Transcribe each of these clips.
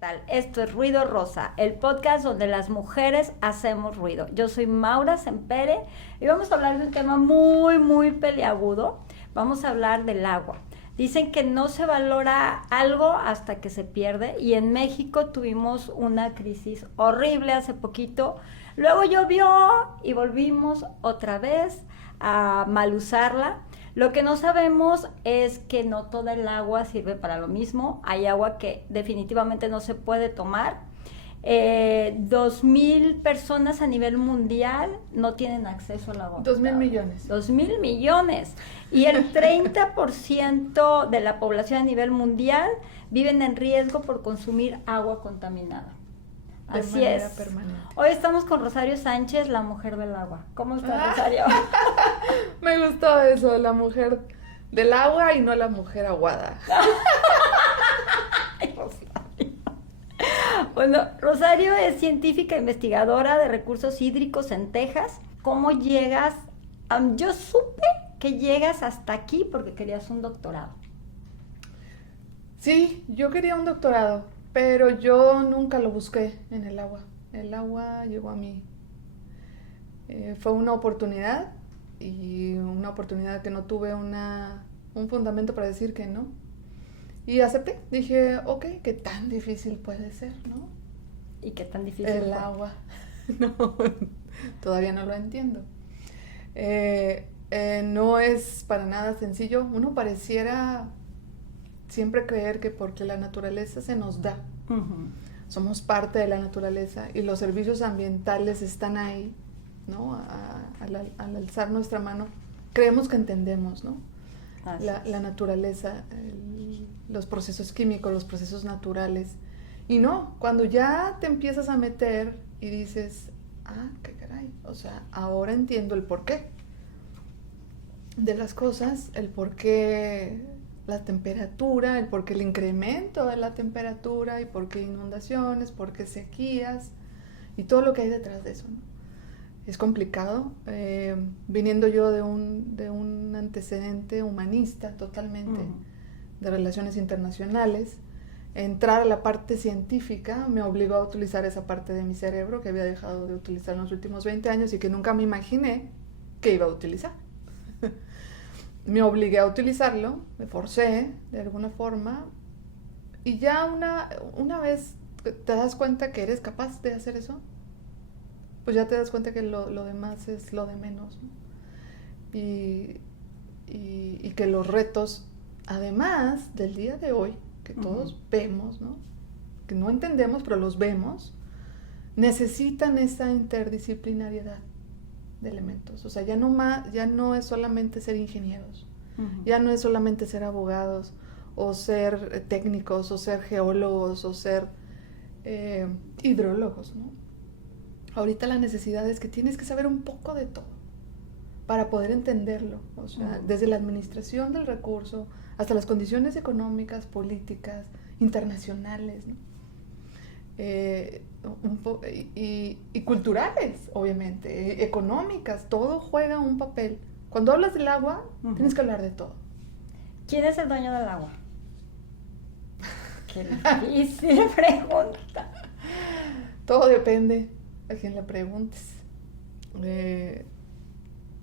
tal? Esto es Ruido Rosa, el podcast donde las mujeres hacemos ruido. Yo soy Maura Sempere y vamos a hablar de un tema muy peliagudo. Vamos a hablar del agua. Dicen que no se valora algo hasta que se pierde y en México tuvimos una crisis horrible hace poquito. Luego llovió y volvimos otra vez a mal usarla. Lo que no sabemos es que no toda el agua sirve para lo mismo. Hay agua que definitivamente no se puede tomar. 2,000 personas a nivel mundial no tienen acceso al agua. 2,000 millones. 2,000 millones. Y el 30% de la población a nivel mundial viven en riesgo por consumir agua contaminada. Así es. Permanente. Hoy estamos con Rosario Sánchez, la mujer del agua. ¿Cómo estás, Rosario? Me gustó eso, la mujer del agua y no la mujer aguada. Ay, Rosario. Bueno, Rosario es científica investigadora de recursos hídricos en Texas. ¿Cómo llegas? Yo supe que llegas hasta aquí porque querías un doctorado. Sí, yo quería un doctorado, pero yo nunca lo busqué en el agua. El agua llegó a mí. Fue una oportunidad y una oportunidad que no tuve un fundamento para decir que no. Y acepté. Dije, ok, ¿qué tan difícil puede ser, no? ¿Y qué tan difícil El fue? agua. No, todavía no lo entiendo. No es para nada sencillo. Uno pareciera siempre creer que porque la naturaleza se nos da, somos parte de la naturaleza y los servicios ambientales están ahí, ¿no? Al alzar nuestra mano, creemos que entendemos, ¿no? La naturaleza, los procesos químicos, los procesos naturales. Y no, cuando ya te empiezas a meter y dices, qué caray, o sea, ahora entiendo el porqué de las cosas, el porqué la temperatura, el porqué el incremento de la temperatura y por qué inundaciones, por qué sequías y todo lo que hay detrás de eso, ¿no? Es complicado, viniendo yo de un antecedente humanista totalmente, de relaciones internacionales. Entrar a la parte científica me obligó a utilizar esa parte de mi cerebro que había dejado de utilizar en los últimos 20 años y que nunca me imaginé que iba a utilizar. Me obligué a utilizarlo, me forcé de alguna forma y ya una vez te das cuenta que eres capaz de hacer eso, pues ya te das cuenta que lo demás es lo de menos, ¿no? Y que los retos, además del día de hoy, que todos vemos, ¿no? Que no entendemos, pero los vemos, necesitan esa interdisciplinariedad de elementos. O sea, ya no es solamente ser ingenieros, ya no es solamente ser abogados, o ser técnicos, o ser geólogos, o ser hidrólogos, ¿no? Ahorita la necesidad es que tienes que saber un poco de todo para poder entenderlo, o sea, desde la administración del recurso hasta las condiciones económicas, políticas, internacionales, ¿no? Y culturales, obviamente, económicas, todo juega un papel. Cuando hablas del agua, tienes que hablar de todo. ¿Quién es el dueño del agua? Qué difícil pregunta. Todo depende a quien le preguntes.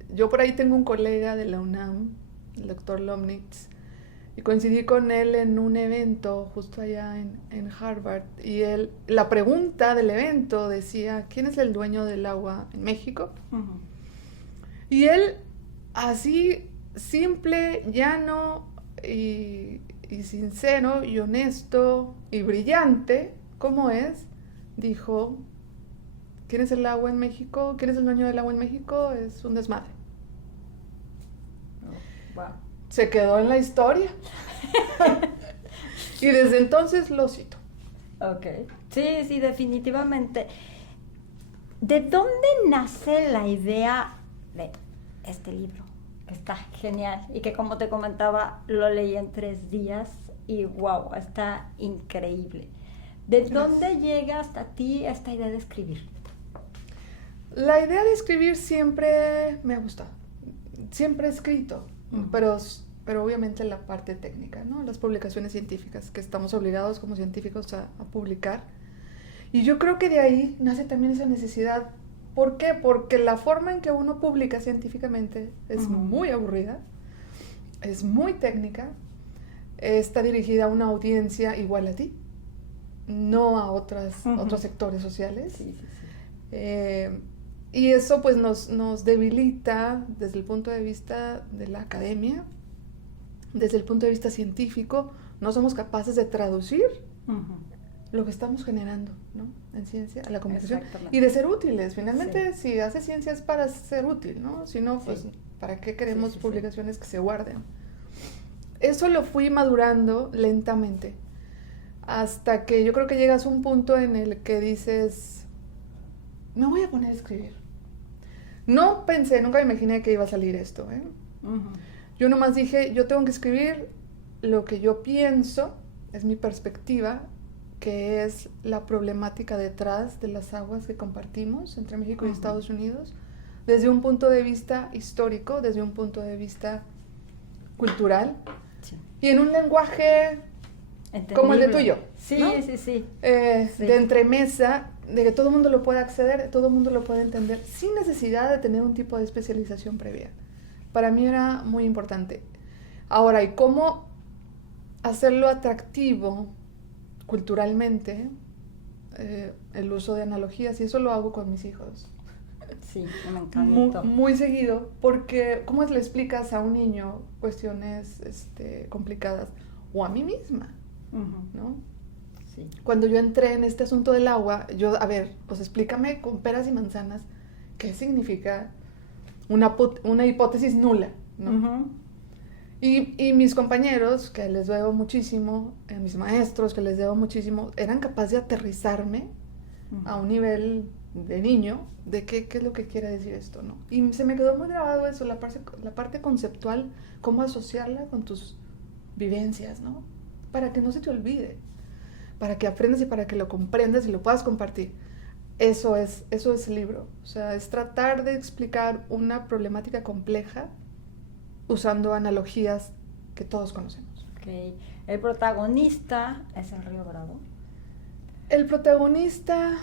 Yo por ahí tengo un colega de la UNAM, el doctor Lomnitz, y coincidí con él en un evento justo allá en Harvard, y la pregunta del evento decía, ¿quién es el dueño del agua en México? Y él, así simple, llano y sincero y honesto y brillante como es, dijo, ¿quién es el agua en México? ¿Quién es el dueño del agua en México? Es un desmadre. Wow. Se quedó en la historia. Y desde entonces lo cito. Ok. Sí, definitivamente. ¿De dónde nace la idea de este libro? Que está genial y que, como te comentaba, lo leí en 3 días y wow, está increíble. ¿De dónde llega hasta ti esta idea de escribir? La idea de escribir siempre me ha gustado. Siempre he escrito, pero pero obviamente la parte técnica, ¿no? Las publicaciones científicas, que estamos obligados como científicos a publicar. Y yo creo que de ahí nace también esa necesidad. ¿Por qué? Porque la forma en que uno publica científicamente es muy aburrida, es muy técnica, está dirigida a una audiencia igual a ti, no a otros sectores sociales. Sí, sí, sí. Y eso pues nos debilita desde el punto de vista de la academia, desde el punto de vista científico. No somos capaces de traducir lo que estamos generando, ¿no? En ciencia, a la comunicación. Y de ser útiles. Finalmente, si haces ciencia es para ser útil, ¿no? Si no, pues, ¿para qué queremos publicaciones que se guarden? Eso lo fui madurando lentamente. Hasta que yo creo que llegas a un punto en el que dices, me voy a poner a escribir. No pensé, nunca me imaginé que iba a salir esto, ¿eh? Yo nomás dije, yo tengo que escribir lo que yo pienso, es mi perspectiva, que es la problemática detrás de las aguas que compartimos entre México y Estados Unidos, desde un punto de vista histórico, desde un punto de vista cultural, y en un lenguaje como el de tuyo. Sí, ¿no? sí. De entremesa, de que todo el mundo lo pueda acceder, todo el mundo lo puede entender, sin necesidad de tener un tipo de especialización previa. Para mí era muy importante. Ahora, ¿y cómo hacerlo atractivo culturalmente? El uso de analogías, y eso lo hago con mis hijos. Sí, me encanta. Muy seguido, porque ¿cómo le explicas a un niño cuestiones complicadas? O a mí misma, ¿no? Sí. Cuando yo entré en este asunto del agua, a ver, pues explícame con peras y manzanas qué significa una hipótesis nula, ¿no? Y mis compañeros, que les debo muchísimo, mis maestros, que les debo muchísimo, eran capaces de aterrizarme a un nivel de niño, de qué es lo que quiere decir esto, ¿no? Y se me quedó muy grabado eso, la parte conceptual, cómo asociarla con tus vivencias, ¿no? Para que no se te olvide, para que aprendas y para que lo comprendas y lo puedas compartir. Eso es el libro. O sea, es tratar de explicar una problemática compleja usando analogías que todos conocemos. Okay. El protagonista es el río Bravo. El protagonista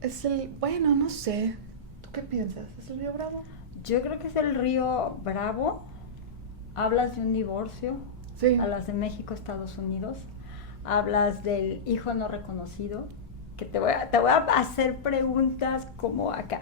es bueno, no sé. ¿Tú qué piensas? ¿Es el río Bravo? Yo creo que es el río Bravo. Hablas de un divorcio. Sí. Hablas de México, Estados Unidos. Hablas del hijo no reconocido. Que te voy a hacer preguntas como acá.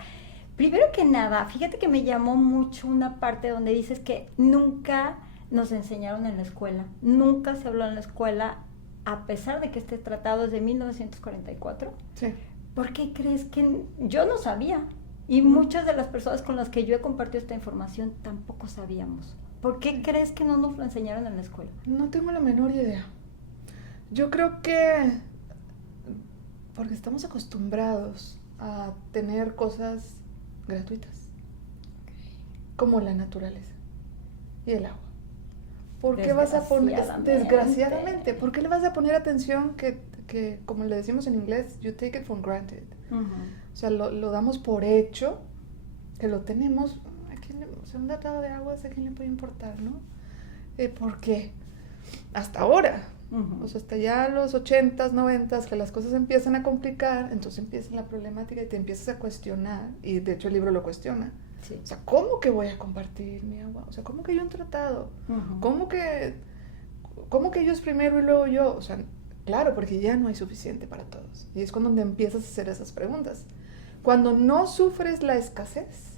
Primero que nada, fíjate que me llamó mucho una parte donde dices que nunca nos enseñaron en la escuela. Nunca se habló en la escuela, a pesar de que este tratado es de 1944. Sí. ¿Por qué crees que yo no sabía? Y muchas de las personas con las que yo he compartido esta información tampoco sabíamos. ¿Por qué crees que no nos lo enseñaron en la escuela? No tengo la menor idea. Yo creo que porque estamos acostumbrados a tener cosas gratuitas, como la naturaleza y el agua. ¿Por qué vas a poner, desgraciadamente, por qué le vas a poner atención que como le decimos en inglés, you take it for granted? O sea, lo damos por hecho, que lo tenemos. O sea, un tratado de aguas, ¿a quién le puede importar, no? ¿Por qué? Hasta ahora. O sea, hasta ya los 80s, 90s, que las cosas empiezan a complicar, entonces empieza la problemática y te empiezas a cuestionar, y de hecho el libro lo cuestiona. Sí. O sea, ¿cómo que voy a compartir mi agua? O sea, ¿cómo que hay un tratado? ¿Cómo que ellos primero y luego yo? O sea, claro, porque ya no hay suficiente para todos. Y es cuando empiezas a hacer esas preguntas. Cuando no sufres la escasez,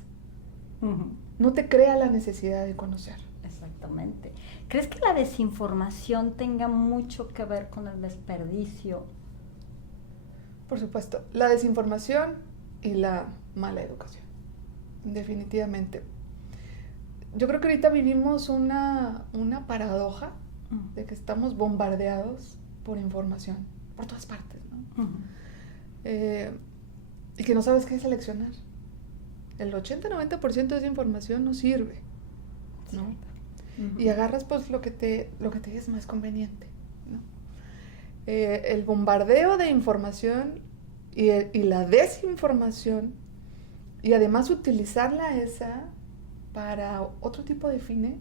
no te crea la necesidad de conocer. Exactamente. ¿Crees que la desinformación tenga mucho que ver con el desperdicio? Por supuesto, la desinformación y la mala educación, definitivamente. Yo creo que ahorita vivimos una paradoja de que estamos bombardeados por información, por todas partes, ¿no? Y que no sabes qué seleccionar. El 80-90% de esa información no sirve, ¿no? Y agarras pues lo que te es más conveniente, ¿no? El bombardeo de información y la desinformación, y además utilizarla esa para otro tipo de fines,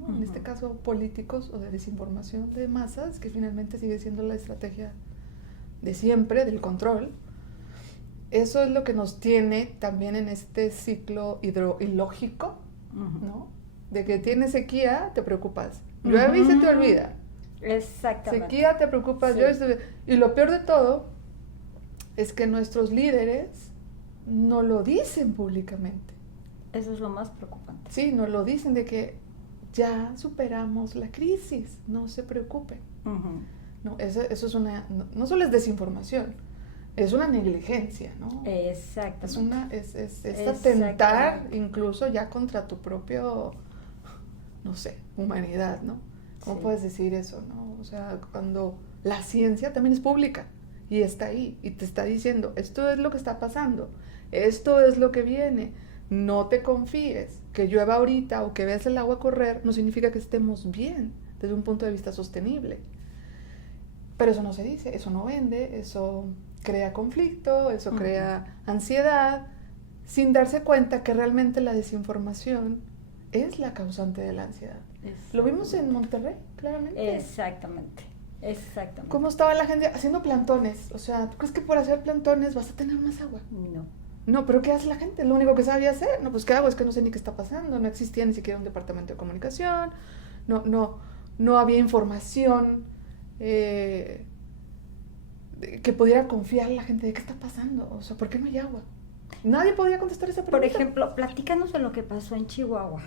¿no? En este caso políticos o de desinformación de masas, que finalmente sigue siendo la estrategia de siempre, del control. Eso es lo que nos tiene también en este ciclo hidrológico, ¿no? De que tienes sequía, te preocupas. Llueve y se te olvida. Exactamente. Sequía, te preocupas. Sí. Y lo peor de todo es que nuestros líderes no lo dicen públicamente. Eso es lo más preocupante. Sí, nos lo dicen de que ya superamos la crisis, no se preocupen. No, eso es una, no solo es desinformación, es una negligencia, ¿no? Exactamente. Es atentar incluso ya contra tu propio, no sé, humanidad, ¿no? ¿Cómo puedes decir eso, no? O sea, cuando la ciencia también es pública y está ahí y te está diciendo, esto es lo que está pasando, esto es lo que viene, no te confíes, que llueva ahorita o que veas el agua correr no significa que estemos bien desde un punto de vista sostenible. Pero eso no se dice, eso no vende, eso crea conflicto, eso crea ansiedad, sin darse cuenta que realmente la desinformación es la causante de la ansiedad. Lo vimos en Monterrey, claramente. Exactamente. ¿Cómo estaba la gente haciendo plantones? O sea, ¿tú crees que por hacer plantones vas a tener más agua? No, pero ¿qué hace la gente? Lo único que sabía hacer, no, pues ¿qué hago? Es que no sé ni qué está pasando, no existía ni siquiera un departamento de comunicación, no había información que pudiera confiar la gente de qué está pasando, o sea, ¿por qué no hay agua? Nadie podía contestar esa pregunta. Por ejemplo, platícanos de lo que pasó en Chihuahua.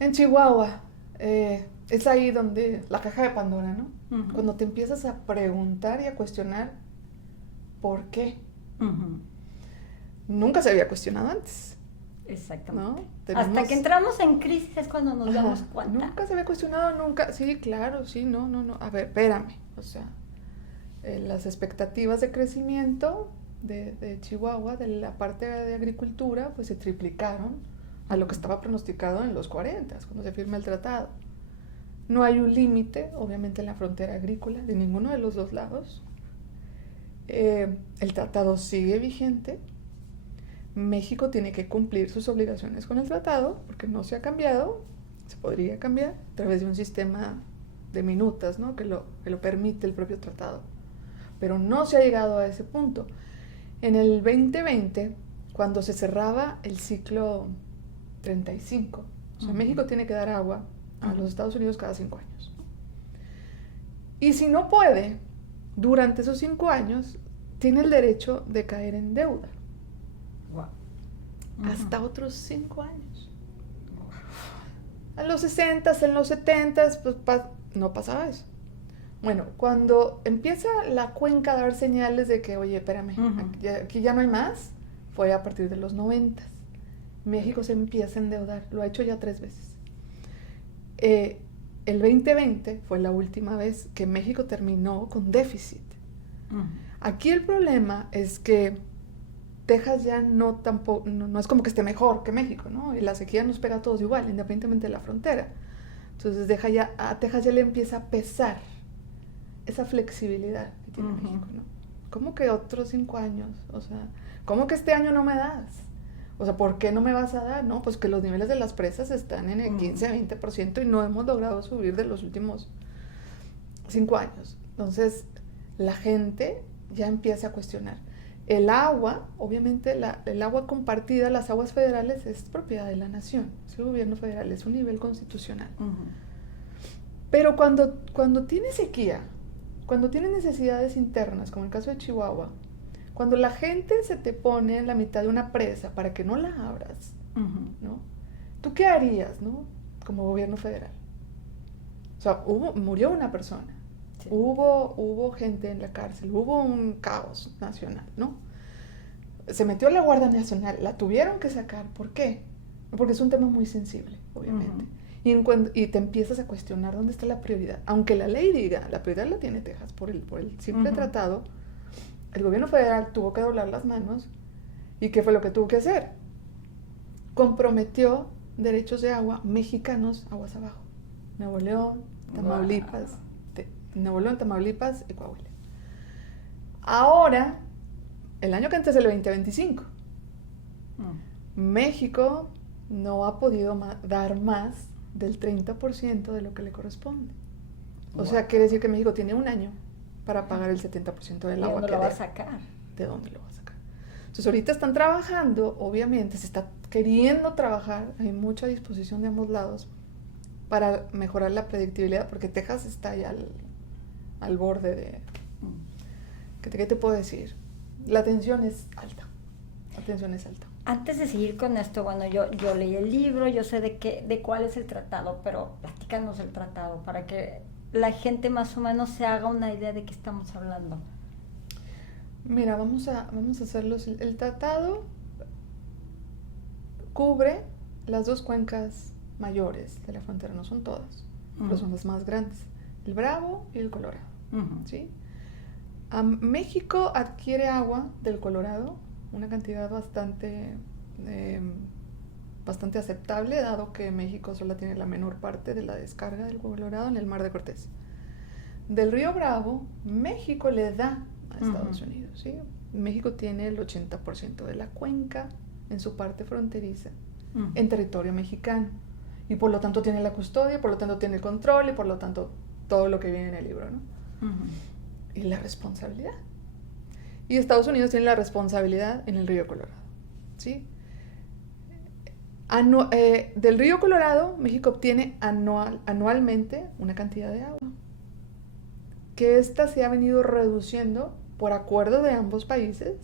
En Chihuahua, es ahí donde la caja de Pandora, ¿no? Cuando te empiezas a preguntar y a cuestionar ¿por qué? Nunca se había cuestionado antes. Exactamente. ¿No? Hasta que entramos en crisis es cuando nos damos cuenta. Nunca se había cuestionado, nunca. Sí, claro, sí, no. A ver, espérame. O sea, las expectativas de crecimiento de Chihuahua, de la parte de agricultura, pues se triplicaron a lo que estaba pronosticado en los 40, cuando se firma el tratado. No hay un límite, obviamente, en la frontera agrícola de ninguno de los dos lados. El tratado sigue vigente. México tiene que cumplir sus obligaciones con el tratado, porque no se ha cambiado, se podría cambiar a través de un sistema de minutas, ¿no? que lo permite el propio tratado. Pero no se ha llegado a ese punto. En el 2020, cuando se cerraba el ciclo 35, o sea, México tiene que dar agua a los Estados Unidos cada 5 años. Y si no puede, durante esos 5 años, tiene el derecho de caer en deuda. Hasta otros 5 años. En los 60s, en los 70s, pues no pasaba eso. Bueno, cuando empieza la cuenca a dar señales de que, oye, espérame, aquí ya no hay más, fue a partir de los 90s. México se empieza a endeudar, lo ha hecho ya 3 veces. El 2020 fue la última vez que México terminó con déficit. Aquí el problema es que Texas ya no es como que esté mejor que México, ¿no? Y la sequía nos pega a todos igual, independientemente de la frontera. Entonces a Texas ya le empieza a pesar esa flexibilidad que tiene México, ¿no? ¿Cómo que otros 5 años? O sea, ¿cómo que este año no me das? O sea, ¿por qué no me vas a dar? No, pues que los niveles de las presas están en el 15-20% y no hemos logrado subir de los últimos 5 años. Entonces, la gente ya empieza a cuestionar. El agua, obviamente el agua compartida, las aguas federales, es propiedad de la nación, es el gobierno federal, es un nivel constitucional. Pero cuando tiene sequía, cuando tiene necesidades internas, como el caso de Chihuahua, cuando la gente se te pone en la mitad de una presa para que no la abras, ¿no? ¿Tú qué harías, no? Como gobierno federal. O sea, murió una persona. Sí. Hubo gente en la cárcel, hubo un caos nacional, ¿no? Se metió la Guardia Nacional, la tuvieron que sacar. ¿Por qué? Porque es un tema muy sensible, obviamente. Y te empiezas a cuestionar dónde está la prioridad. Aunque la ley diga, la prioridad la tiene Texas por el simple tratado, el gobierno federal tuvo que doblar las manos. ¿Y qué fue lo que tuvo que hacer? Comprometió derechos de agua mexicanos aguas abajo. Nuevo León, Tamaulipas. Nuevo León, Tamaulipas y Coahuila. Ahora, el año que antes del 2025, México no ha podido dar más del 30% de lo que le corresponde. O Wow. sea, quiere decir que México tiene un año para pagar el 70% del ¿De agua dónde que lo va a debe. sacar? ¿De dónde lo va a sacar? Entonces ahorita están trabajando, obviamente, se está queriendo trabajar, hay mucha disposición de ambos lados para mejorar la predictibilidad, porque Texas está ya al borde de... ¿Qué te puedo decir? La tensión es alta. La tensión es alta. Antes de seguir con esto, bueno, yo leí el libro, yo sé de cuál es el tratado, pero platícanos el tratado para que la gente más o menos se haga una idea de qué estamos hablando. Mira, vamos a hacerlo. El tratado cubre las dos cuencas mayores de la frontera, no son todas, pero son las más grandes, el Bravo y el Colorado. ¿Sí? México adquiere agua del Colorado, una cantidad bastante aceptable, dado que México solo tiene la menor parte de la descarga del Colorado en el Mar de Cortés. Del río Bravo, México le da a Estados Unidos, ¿sí? México tiene el 80% de la cuenca en su parte fronteriza, en territorio mexicano, y por lo tanto tiene la custodia, por lo tanto tiene el control, y por lo tanto todo lo que viene en el libro, ¿no? Y la responsabilidad. Y Estados Unidos tiene la responsabilidad en el río Colorado, ¿sí? Del río Colorado, México obtiene anualmente una cantidad de agua, que esta se ha venido reduciendo por acuerdo de ambos países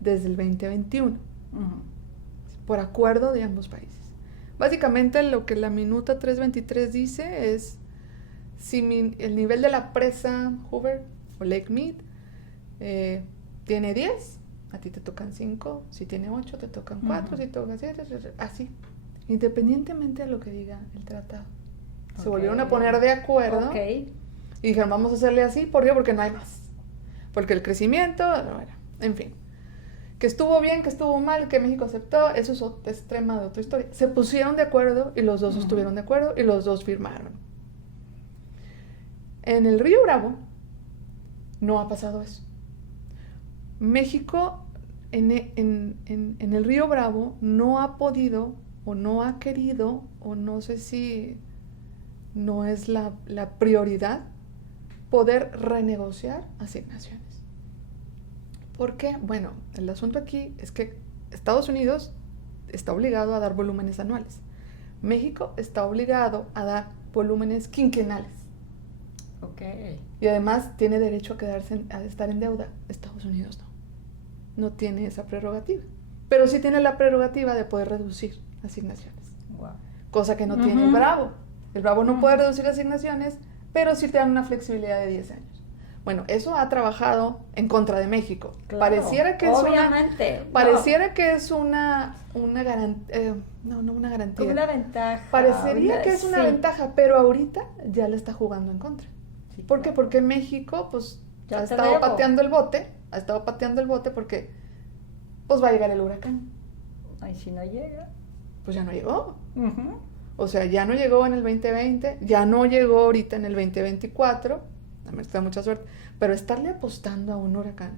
desde el 2021, por acuerdo de ambos países. Básicamente lo que la minuta 323 dice es, si el nivel de la presa Hoover o Lake Mead tiene 10, a ti te tocan 5, si tiene 8 te tocan 4, si te tocan 7, así, independientemente de lo que diga el tratado. Se volvieron a poner de acuerdo y dijeron, vamos a hacerle así, ¿por qué? Porque no hay más, porque el crecimiento, no era, en fin, que estuvo bien, que estuvo mal, que México aceptó, eso es tema de otra historia. Se pusieron de acuerdo y los dos estuvieron de acuerdo y los dos firmaron. En el río Bravo no ha pasado eso. México en el río Bravo no ha podido o no ha querido, o no sé si no es la prioridad, poder renegociar asignaciones. ¿Por qué? Bueno, el asunto aquí es que Estados Unidos está obligado a dar volúmenes anuales. México está obligado a dar volúmenes quinquenales. Y además tiene derecho a estar en deuda. Estados Unidos no tiene esa prerrogativa, pero sí tiene la prerrogativa de poder reducir asignaciones, cosa que no tiene el Bravo. El Bravo no puede reducir asignaciones, pero sí te dan una flexibilidad de 10 años. Bueno, eso ha trabajado en contra de México. Claro, pareciera que es una garantía, no una garantía. Una ventaja. Parecería que es una ventaja, pero ahorita ya le está jugando en contra. Sí, ¿Por qué? Porque México, pues, ya ha estado pateando el bote porque, pues, va a llegar el huracán. Ay, si no llega. Pues ya no llegó. O sea, ya no llegó en el 2020, ya no llegó ahorita en el 2024. Me da mucha suerte. Pero estarle apostando a un huracán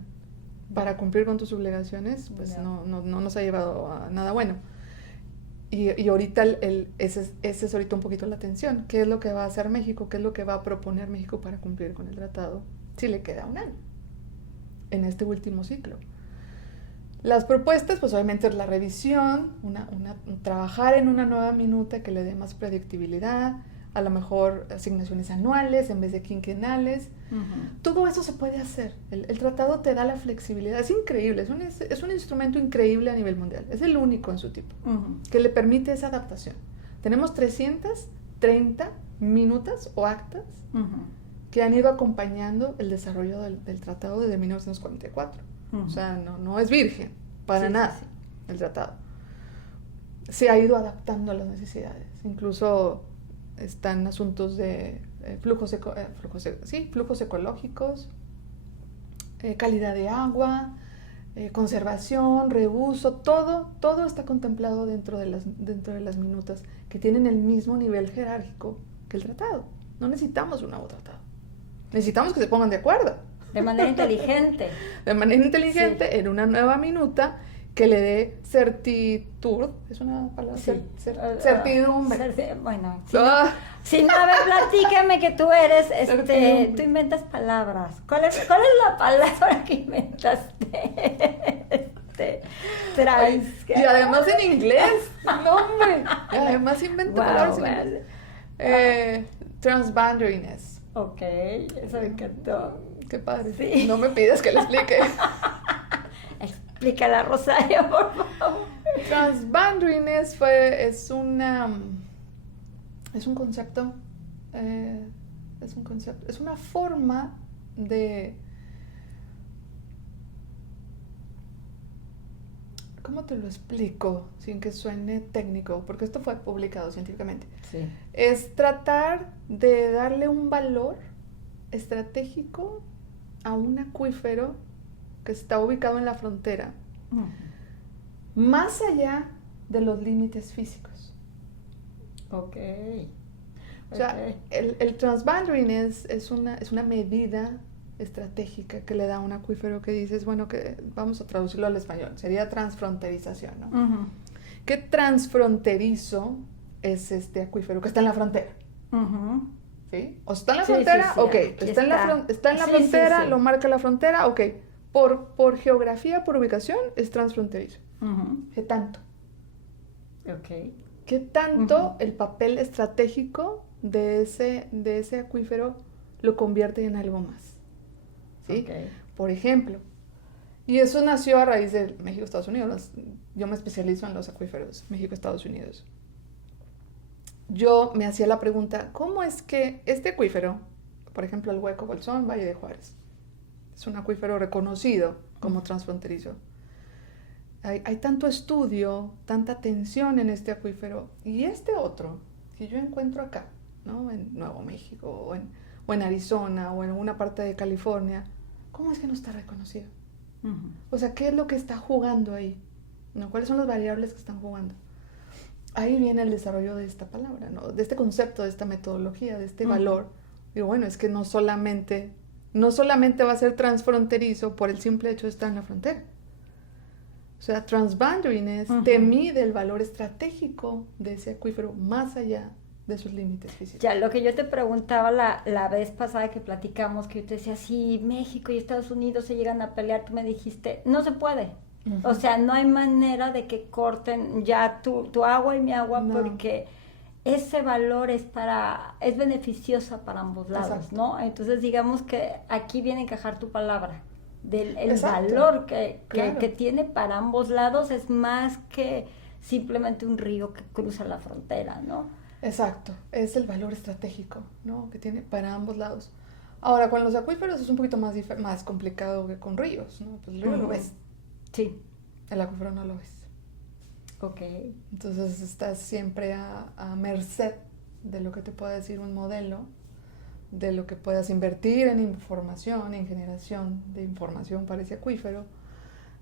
para cumplir con tus obligaciones, pues no nos ha llevado a nada bueno. Y ahorita ese es ahorita un poquito la tensión. ¿Qué es lo que va a hacer México? ¿Qué es lo que va a proponer México para cumplir con el tratado? Si le queda un año en este último ciclo. Las propuestas, pues obviamente es la revisión, trabajar en una nueva minuta que le dé más predictibilidad, a lo mejor asignaciones anuales en vez de quinquenales. Todo eso se puede hacer. El tratado te da la flexibilidad. Es increíble, es un instrumento increíble a nivel mundial. Es el único en su tipo, que le permite esa adaptación. Tenemos 330 minutas o actas que han ido acompañando el desarrollo del tratado desde 1944. O sea, no es virgen, para nada, el tratado. Se ha ido adaptando a las necesidades. Incluso están asuntos de flujos ecológicos, calidad de agua, conservación, reuso, todo está contemplado dentro de las minutas que tienen el mismo nivel jerárquico que el tratado. No necesitamos un nuevo tratado. Necesitamos que se pongan de acuerdo. De manera inteligente. En una nueva minuta que le dé certitud, ¿es una palabra? Sí. Certidumbre. Bueno, Ah. si no, a ver, platícame que tú eres, Certidumbre. tú inventas palabras. ¿Cuál es la palabra que inventaste? Y además en inglés, no hombre. Y además invento palabras en inglés. Transboundariness. Ok, eso me encantó. Qué padre. Sí. No me pides que le explique. Explícala, Rosario, por favor. Transboundariness es un concepto, es una forma de, ¿cómo te lo explico sin que suene técnico? Porque esto fue publicado científicamente. Sí. Es tratar de darle un valor estratégico a un acuífero que está ubicado en la frontera, más allá de los límites físicos. Ok. O sea, el transboundariness es una medida estratégica que le da a un acuífero que dices, bueno, que vamos a traducirlo al español, sería transfronterización, ¿no? ¿Qué transfronterizo es este acuífero que está en la frontera? ¿Sí? ¿O está en la frontera? Sí, ok. Está en la frontera, sí. lo marca la frontera, ok. Por geografía, por ubicación, es transfronterizo. ¿Qué tanto? Ok. ¿Qué tanto el papel estratégico de ese acuífero lo convierte en algo más? ¿Sí? Okay. Por ejemplo, y eso nació a raíz de México-Estados Unidos. Yo me especializo en los acuíferos México-Estados Unidos. Yo me hacía la pregunta, ¿cómo es que este acuífero, por ejemplo el Hueco Bolsón, Valle de Juárez, es un acuífero reconocido como transfronterizo? Hay tanto estudio, tanta atención en este acuífero, y este otro que yo encuentro acá, ¿no? En Nuevo México, o en Arizona, o en alguna parte de California, ¿cómo es que no está reconocido? O sea, ¿qué es lo que está jugando ahí? ¿No? ¿Cuáles son las variables que están jugando? Ahí viene el desarrollo de esta palabra, ¿no? De este concepto, de esta metodología, de este valor. Digo, bueno, es que no solamente va a ser transfronterizo por el simple hecho de estar en la frontera. O sea, transboundariness te mide el valor estratégico de ese acuífero más allá de sus límites físicos. Ya, lo que yo te preguntaba la vez pasada que platicamos, que yo te decía, si México y Estados Unidos se llegan a pelear, tú me dijiste, no se puede. O sea, no hay manera de que corten ya tu agua y mi agua, no. Porque ese valor es beneficiosa para ambos lados, exacto, ¿no? Entonces, digamos que aquí viene a encajar tu palabra. El valor que tiene para ambos lados es más que simplemente un río que cruza la frontera, ¿no? Exacto, es el valor estratégico, ¿no? Que tiene para ambos lados. Ahora, con los acuíferos es un poquito más complicado que con ríos, ¿no? Pues el río lo ves. Sí. El acuífero no lo ves. Ok. Entonces estás siempre a merced de lo que te pueda decir un modelo, de lo que puedas invertir en información, en generación de información para ese acuífero,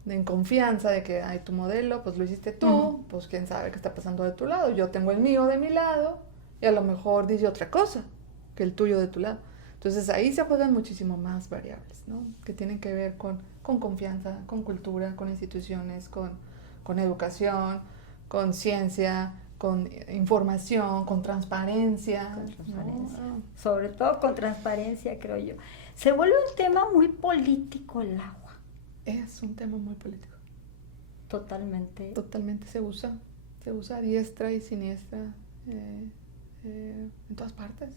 en confianza de que hay tu modelo, pues lo hiciste tú, pues quién sabe qué está pasando de tu lado. Yo tengo el mío de mi lado y a lo mejor dice otra cosa que el tuyo de tu lado. Entonces ahí se juegan muchísimo más variables, ¿no? Que tienen que ver con confianza, con cultura, con instituciones, con educación, con ciencia, con información, con transparencia. Con transparencia. ¿No? Sobre todo con transparencia, creo yo. Se vuelve un tema muy político el agua. Es un tema muy político. Totalmente. Totalmente se usa a diestra y siniestra en todas partes.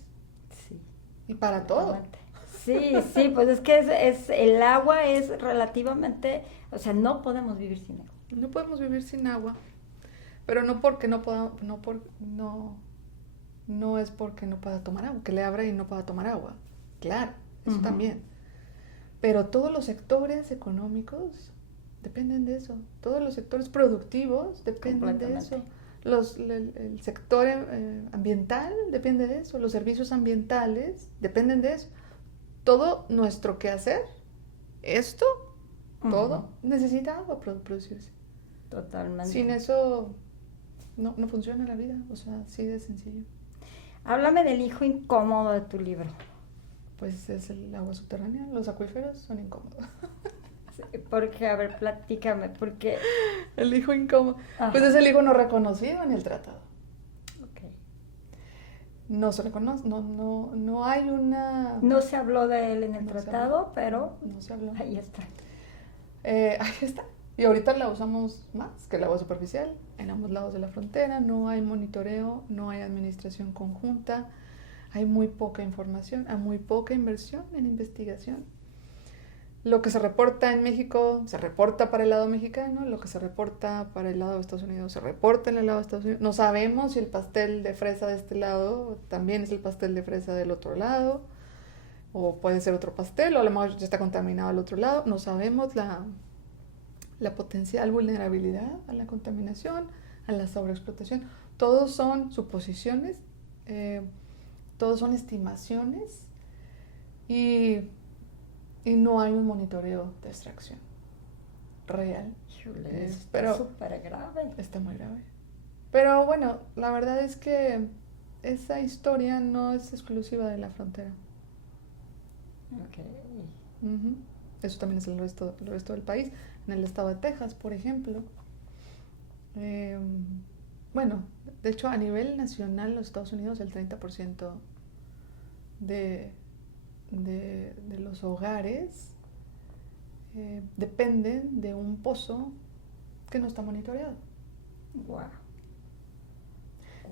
Sí. Y para todo. Sí, pues es que el agua es relativamente, o sea, no podemos vivir sin agua. No podemos vivir sin agua, pero no porque no es porque no pueda tomar agua, que le abra y no pueda tomar agua. Claro, eso también. Pero todos los sectores económicos dependen de eso. Todos los sectores productivos dependen de eso. El sector ambiental depende de eso. Los servicios ambientales dependen de eso. Todo nuestro quehacer, todo necesita agua para producirse. Totalmente. Sin eso no funciona la vida. O sea, así de sencillo. Háblame del hijo incómodo de tu libro. Pues es el agua subterránea. Los acuíferos son incómodos. Porque, a ver, platícame, porque... El hijo incómodo. Ajá. Pues es el hijo no reconocido en el tratado. Okay. No se reconoce, no hay una... No se habló de él en el No se tratado, habló. pero No se habló. ahí está. Ahí está. Y ahorita la usamos más que el agua superficial en ambos lados de la frontera. No hay monitoreo, no hay administración conjunta, hay muy poca información, hay muy poca inversión en investigación. Lo que se reporta en México se reporta para el lado mexicano, lo que se reporta para el lado de Estados Unidos se reporta en el lado de Estados Unidos. No sabemos si el pastel de fresa de este lado también es el pastel de fresa del otro lado, o puede ser otro pastel, o a lo mejor ya está contaminado al otro lado. No sabemos la potencial vulnerabilidad a la contaminación, a la sobreexplotación. Todos son suposiciones, todos son estimaciones y no hay un monitoreo de extracción real. Híjole, Pero está súper grave. está muy grave. Pero bueno, la verdad es que esa historia no es exclusiva de la frontera. Okay. Uh-huh. Eso también es el resto del país. En el estado de Texas, por ejemplo. Bueno, de hecho, a nivel nacional, los Estados Unidos, el 30% de los hogares dependen de un pozo que no está monitoreado. Wow.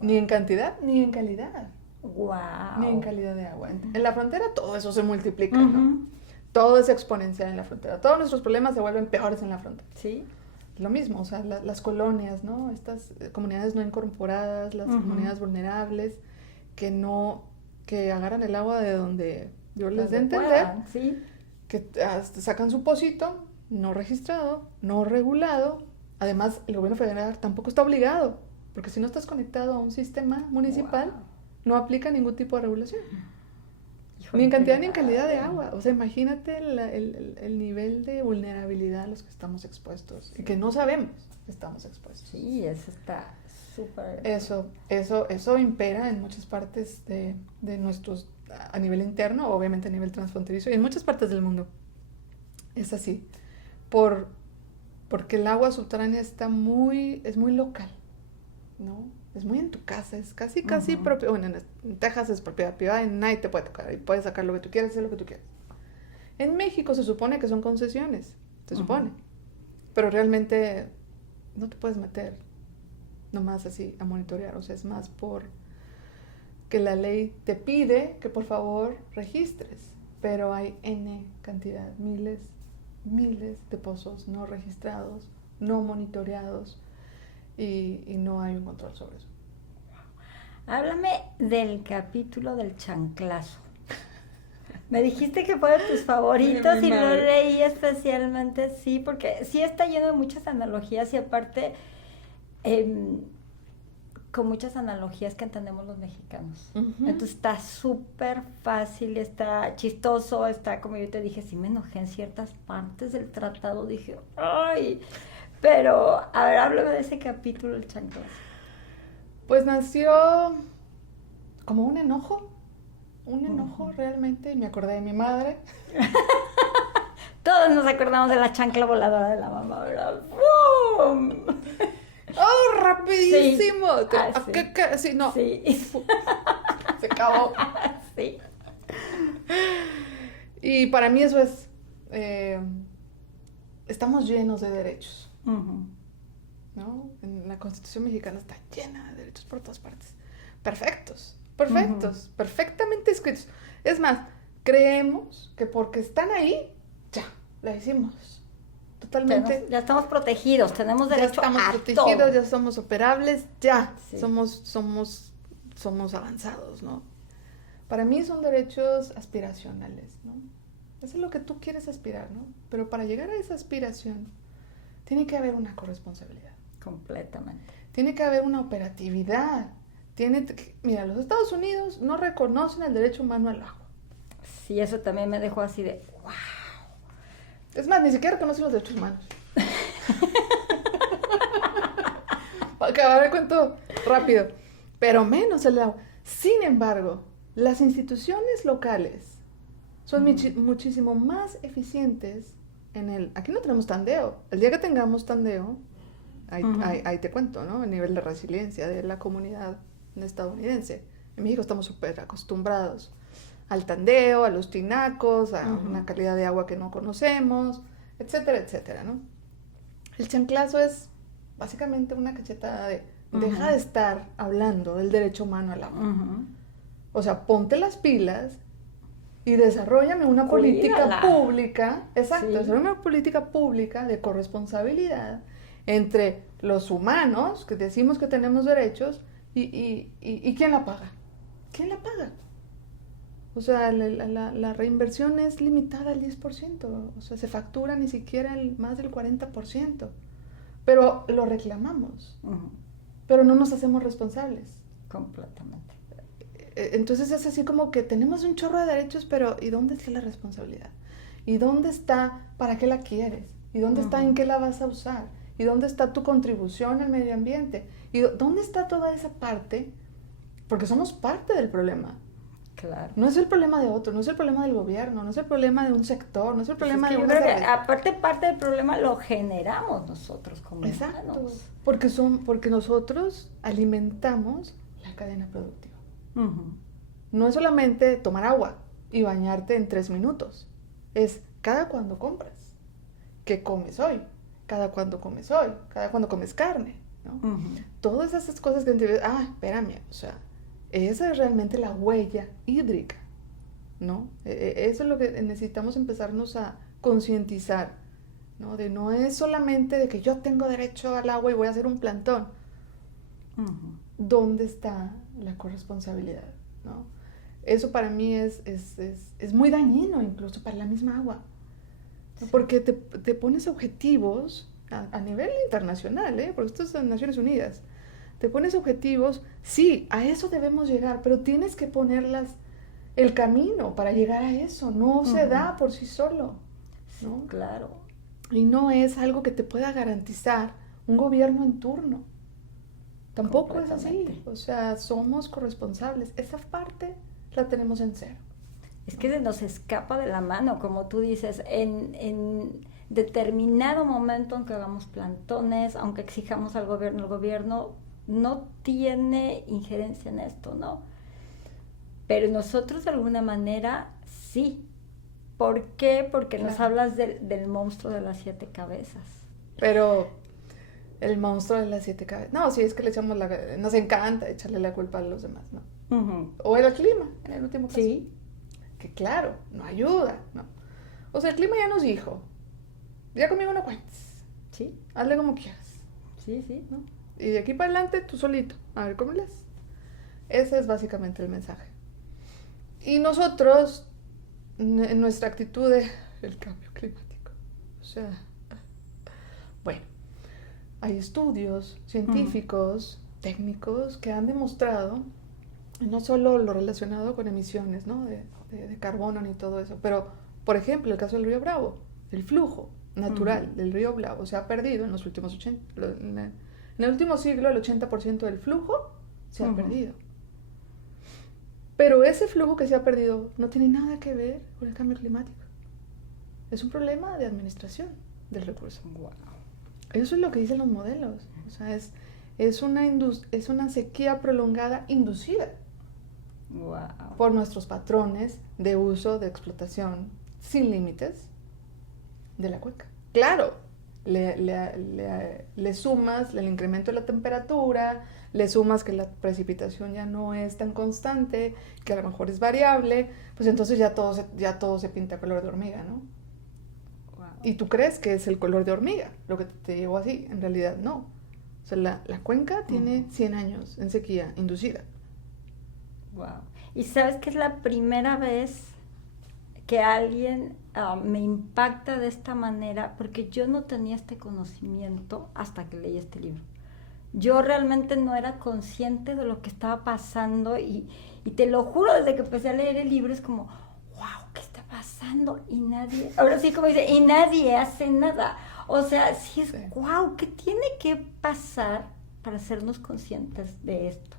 Ni en cantidad, ni en calidad. Wow. Ni en calidad de agua. En la frontera todo eso se multiplica, Uh-huh. ¿no? Todo es exponencial en la frontera. Todos nuestros problemas se vuelven peores en la frontera. Sí. Lo mismo, o sea, las colonias, ¿no? Estas comunidades no incorporadas, las Uh-huh. comunidades vulnerables, que agarran el agua de donde Dios les dé a Donde entender, puedan, sí. que sacan su pocito, no registrado, no regulado. Además, el gobierno federal tampoco está obligado, porque si no estás conectado a un sistema municipal, Wow. no aplica ningún tipo de regulación. Híjole, Ni en cantidad qué ni en calidad de grave. agua. O sea, imagínate el nivel de vulnerabilidad a los que estamos expuestos y que no sabemos que estamos expuestos. Sí, eso está súper... Eso impera en muchas partes de nuestros, a nivel interno, obviamente a nivel transfronterizo, y en muchas partes del mundo. Es así. Porque el agua subterránea es muy local, ¿no? Es muy en tu casa, es casi Uh-huh. propio. Bueno, en Texas es propiedad privada y nadie te puede tocar y puedes sacar lo que tú quieras, hacer lo que tú quieras. En México se supone que son concesiones, se supone, pero realmente no te puedes meter nomás así a monitorear, o sea, es más por que la ley te pide que por favor registres, pero hay N cantidad, miles de pozos no registrados, no monitoreados, y no hay un control sobre eso. Háblame del capítulo del chanclazo. Me dijiste que fue de tus favoritos y lo leí especialmente, sí, porque sí está lleno de muchas analogías y aparte con muchas analogías que entendemos los mexicanos. Uh-huh. Entonces está súper fácil, está chistoso, está, como yo te dije, sí me enojé en ciertas partes del tratado, dije, ¡ay! Pero, a ver, háblame de ese capítulo, el chanclazo. Pues nació como un enojo realmente, y me acordé de mi madre. Todos nos acordamos de la chancla voladora de la mamá, ¿verdad? ¡Bum! ¡Oh, rapidísimo! Sí. Sí, no. Sí. Se acabó. Sí. Y para mí eso es... estamos llenos de derechos, Uh-huh. ¿no? En la Constitución mexicana está llena de derechos por todas partes. Perfectos, perfectamente escritos. Es más, creemos que porque están ahí, ya, la hicimos. Totalmente. Ya estamos protegidos, tenemos Ya derecho estamos a protegidos, todo. ya somos operables, ya. Sí. Somos avanzados, ¿no? Para mí son derechos aspiracionales, ¿no? Eso es lo que tú quieres aspirar, ¿no? Pero para llegar a esa aspiración, tiene que haber una corresponsabilidad. Completamente. Tiene que haber una operatividad. Mira, los Estados Unidos no reconocen el derecho humano al agua. Sí, eso también me dejó así de, wow. Es más, ni siquiera reconocen los derechos humanos. Para acabar el cuento rápido. Pero menos el agua. Sin embargo, las instituciones locales son muchísimo más eficientes aquí no tenemos tandeo. El día que tengamos tandeo, ahí te cuento, ¿no? El nivel de resiliencia de la comunidad estadounidense. En México estamos súper acostumbrados al tandeo, a los tinacos, a una calidad de agua que no conocemos, etcétera, etcétera, ¿no? El chanclazo es básicamente una cachetada de deja de estar hablando del derecho humano al agua. O sea, ponte las pilas y desarróllame una política pública, desarrollame una política pública de corresponsabilidad entre los humanos, que decimos que tenemos derechos, y ¿quién la paga? ¿Quién la paga? O sea, la reinversión es limitada al 10%, o sea, se factura ni siquiera más del 40%, pero lo reclamamos, pero no nos hacemos responsables. Completamente. Entonces es así como que tenemos un chorro de derechos, pero ¿y dónde está la responsabilidad? ¿Y dónde está para qué la quieres? ¿Y dónde está en qué la vas a usar? ¿Y dónde está tu contribución al medio ambiente? ¿Y dónde está toda esa parte? Porque somos parte del problema. Claro. No es el problema de otro, no es el problema del gobierno, no es el problema de un sector, no es el problema de yo creo que aparte parte del problema lo generamos nosotros como humanos. Porque nosotros alimentamos la cadena productiva. No es solamente tomar agua y bañarte en 3 minutos. Es cada cuando compras. ¿Qué comes hoy? Cada cuando comes hoy. Cada cuando comes carne, ¿no? Todas esas cosas que espérame, o sea, esa es realmente la huella hídrica, ¿no? Eso es lo que necesitamos empezarnos a concientizar, ¿no? No es solamente de que yo tengo derecho al agua y voy a hacer un plantón. ¿Dónde está la corresponsabilidad, ¿no? Eso para mí es muy dañino incluso para la misma agua, ¿no? Porque te pones objetivos a nivel internacional, porque esto es en Naciones Unidas. Te pones objetivos, sí, a eso debemos llegar, pero tienes que ponerlas el camino para llegar a eso. No se da por sí solo, ¿no? Sí, claro. Y no es algo que te pueda garantizar un gobierno en turno. Tampoco es así. O sea, somos corresponsables. Esa parte la tenemos en cero. Es que se nos escapa de la mano, como tú dices, en determinado momento, aunque hagamos plantones, aunque exijamos al gobierno, el gobierno no tiene injerencia en esto, ¿no? Pero nosotros de alguna manera sí. ¿Por qué? Porque nos hablas del monstruo de las 7 cabezas. Pero el monstruo de las 7 cabezas... No, sí, es que nos encanta echarle la culpa a los demás, ¿no? O el clima, en el último caso. Sí. Que claro, no ayuda, ¿no? O sea, el clima ya nos dijo, ya conmigo no cuentes. Sí. Hazle como quieras. Sí, sí. ¿No? Y de aquí para adelante, tú solito. A ver cómo lees. Ese es básicamente el mensaje. Y nosotros, en nuestra actitud del cambio climático. O sea, bueno, hay estudios científicos, técnicos, que han demostrado, no solo lo relacionado con emisiones, ¿no? de carbono ni todo eso, pero, por ejemplo, el caso del río Bravo, el flujo natural del río Bravo se ha perdido en los últimos en el último siglo, el 80% del flujo se ha perdido. Pero ese flujo que se ha perdido no tiene nada que ver con el cambio climático. Es un problema de administración del recurso. Wow. Eso es lo que dicen los modelos. O sea, es una sequía prolongada inducida por nuestros patrones de uso, de explotación sin límites de la cuenca. Claro, le sumas el incremento de la temperatura, le sumas que la precipitación ya no es tan constante, que a lo mejor es variable, pues entonces ya todo se pinta color de hormiga, ¿no? Wow. Y tú crees que es el color de hormiga lo que te llevó así, en realidad no. O sea, la cuenca tiene 100 años en sequía inducida. Wow. Y sabes que es la primera vez que alguien me impacta de esta manera, porque yo no tenía este conocimiento hasta que leí este libro. Yo realmente no era consciente de lo que estaba pasando y te lo juro, desde que empecé a leer el libro es como, wow, ¿qué está pasando? Y nadie, ahora sí como dice, y nadie hace nada. O sea, sí es, wow, ¿qué tiene que pasar para hacernos conscientes de esto?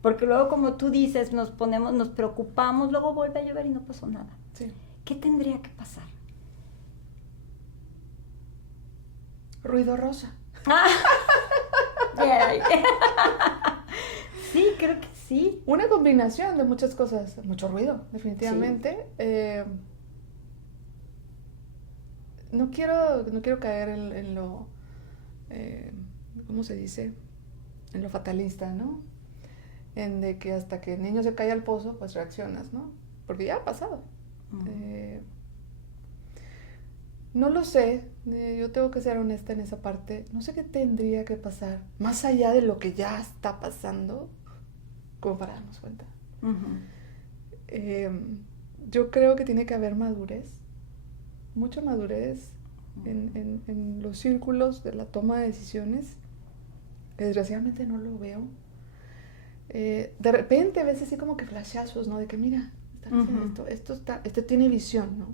Porque luego, como tú dices, nos preocupamos, luego vuelve a llover y no pasó nada. Sí. ¿Qué tendría que pasar? Ruido rosa. Bien. Sí, creo que sí. Una combinación de muchas cosas. Mucho ruido, definitivamente. Sí. No quiero caer en lo... ¿cómo se dice? En lo fatalista, ¿no? En de que hasta que el niño se cae al pozo, pues reaccionas, ¿no? Porque ya ha pasado. No lo sé, yo tengo que ser honesta en esa parte. No sé qué tendría que pasar, más allá de lo que ya está pasando, como para darnos cuenta. Yo creo que tiene que haber madurez, mucha madurez en los círculos de la toma de decisiones. Desgraciadamente no lo veo. De repente a veces así como que flashazos, ¿no? De que mira, están haciendo esto tiene visión, ¿no?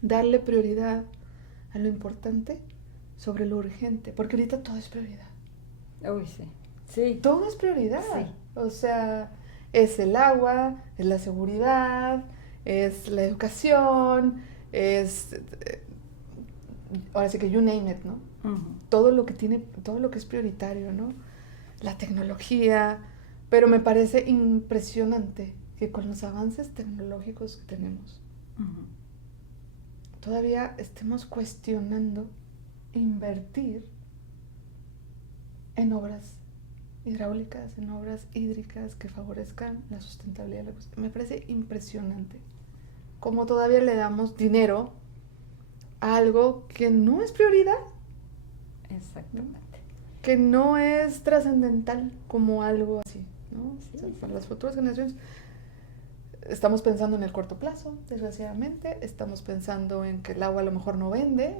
Darle prioridad a lo importante sobre lo urgente, porque ahorita todo es prioridad. Uy, sí. Sí. Todo es prioridad. Sí. O sea, es el agua, es la seguridad, es la educación, es ahora sí que you name it, ¿no? Todo lo que es prioritario, ¿no? La tecnología, pero me parece impresionante que con los avances tecnológicos que tenemos, todavía estemos cuestionando invertir en obras hidráulicas, en obras hídricas que favorezcan la sustentabilidad. Me parece impresionante cómo todavía le damos dinero a algo que no es prioridad. Exactamente. Que no es trascendental como algo así, ¿no? Sí. O sea, para las futuras generaciones estamos pensando en el corto plazo, desgraciadamente. Estamos pensando en que el agua a lo mejor no vende,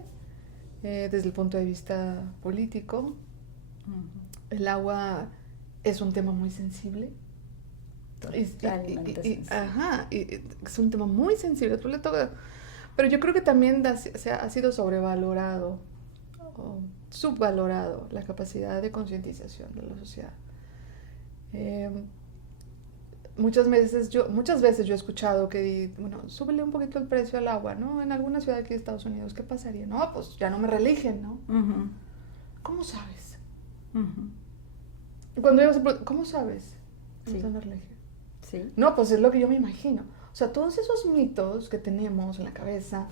desde el punto de vista político. El agua es un tema muy sensible. Totalmente sensible. Ajá, es un tema muy sensible. Tú le tocas, pero yo creo que también ha sido sobrevalorado o subvalorado la capacidad de concientización de la sociedad. Muchas veces yo he escuchado que, bueno, súbele un poquito el precio al agua, ¿no? En alguna ciudad aquí de Estados Unidos, ¿qué pasaría? No, pues ya no me reeligen, ¿no? ¿Cómo sabes? Cuando yo, ¿cómo sabes? Sí. No me reeligen. Sí. No, pues es lo que yo me imagino. O sea, todos esos mitos que tenemos en la cabeza,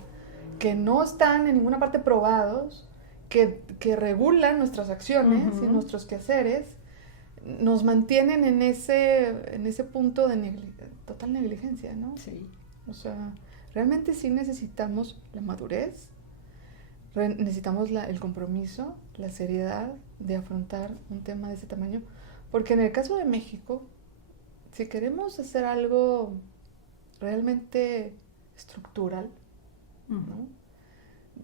que no están en ninguna parte probados, que regulan nuestras acciones y nuestros quehaceres, nos mantienen en ese punto de total negligencia, ¿no? Sí. O sea, realmente sí necesitamos la madurez, necesitamos el compromiso, la seriedad de afrontar un tema de ese tamaño, porque en el caso de México, si queremos hacer algo realmente estructural, ¿no?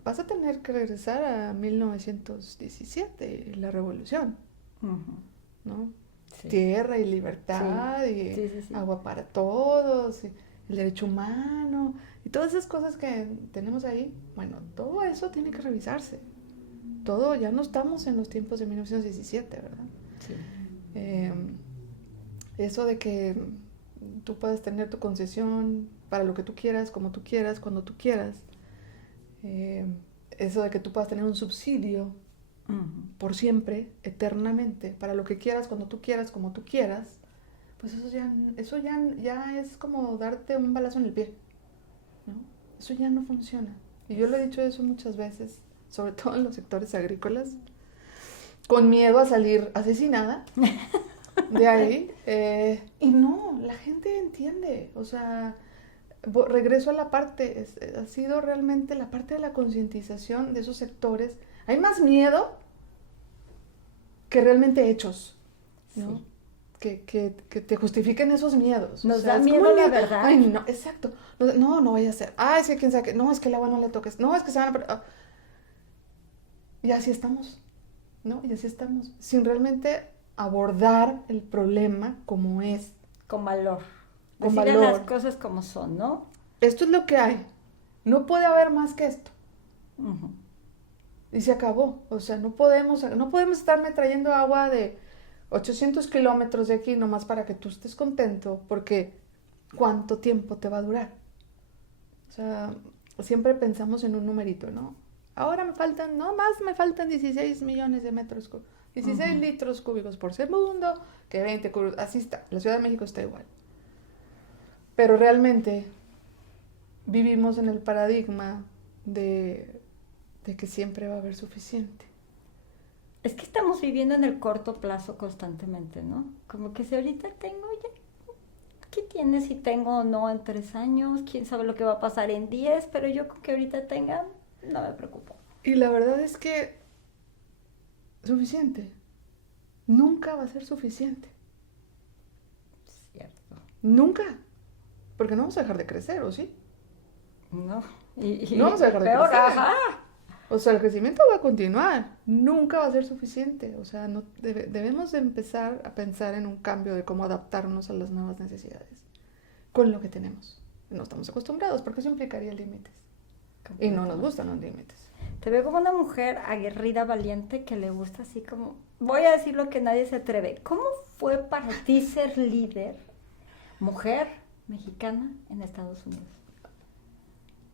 Vas a tener que regresar a 1917, la revolución, ¿no? Sí. Tierra y libertad, sí. y agua para todos, y el derecho humano, y todas esas cosas que tenemos ahí. Bueno, todo eso tiene que revisarse. Todo, ya no estamos en los tiempos de 1917, ¿verdad? Sí. Eso de que tú puedas tener tu concesión para lo que tú quieras, como tú quieras, cuando tú quieras. Eso de que tú puedas tener un subsidio por siempre, eternamente, para lo que quieras, cuando tú quieras, como tú quieras, pues eso ya es como darte un balazo en el pie, ¿no? Eso ya no funciona. Y yo lo he dicho eso muchas veces, sobre todo en los sectores agrícolas, con miedo a salir asesinada de ahí. Y no, la gente entiende, o sea... Regreso a la parte, ha sido realmente la parte de la concientización de esos sectores. Hay más miedo que realmente hechos, ¿no? Sí. Que te justifiquen esos miedos. Nos da miedo la verdad. Ay, no, exacto. No vaya a ser. Ay, es que quién sabe qué. No, es que el agua no le toques. No, es que se van a... Y así estamos, ¿no? Y así estamos. Sin realmente abordar el problema como es. Con valor. Con decirle valor. Las cosas como son, ¿no? Esto es lo que hay. No puede haber más que esto. Y se acabó. O sea, no podemos estarme trayendo agua de 800 kilómetros de aquí nomás para que tú estés contento, porque ¿cuánto tiempo te va a durar? O sea, siempre pensamos en un numerito, ¿no? ahora me faltan 16 millones de metros cúbicos. 16 litros cúbicos por segundo, que 20 cúbicos, así está. La Ciudad de México está igual. Pero realmente vivimos en el paradigma de que siempre va a haber suficiente. Es que estamos viviendo en el corto plazo constantemente, ¿no? Como que si ahorita tengo ya, ¿qué tiene si tengo o no en 3 años? ¿Quién sabe lo que va a pasar en 10? Pero yo con que ahorita tenga, no me preocupo. Y la verdad es que suficiente nunca va a ser suficiente. Cierto. Nunca. Porque no vamos a dejar de crecer, ¿o sí? No. No vamos a dejar de peor, crecer. ajá. O sea, el crecimiento va a continuar. Nunca va a ser suficiente. O sea, no debemos de empezar a pensar en un cambio de cómo adaptarnos a las nuevas necesidades con lo que tenemos. No estamos acostumbrados porque eso implicaría límites. Y no nos gustan los límites. Te veo como una mujer aguerrida, valiente, que le gusta así como... Voy a decir lo que nadie se atreve. ¿Cómo fue para ti ser líder, mujer mexicana en Estados Unidos?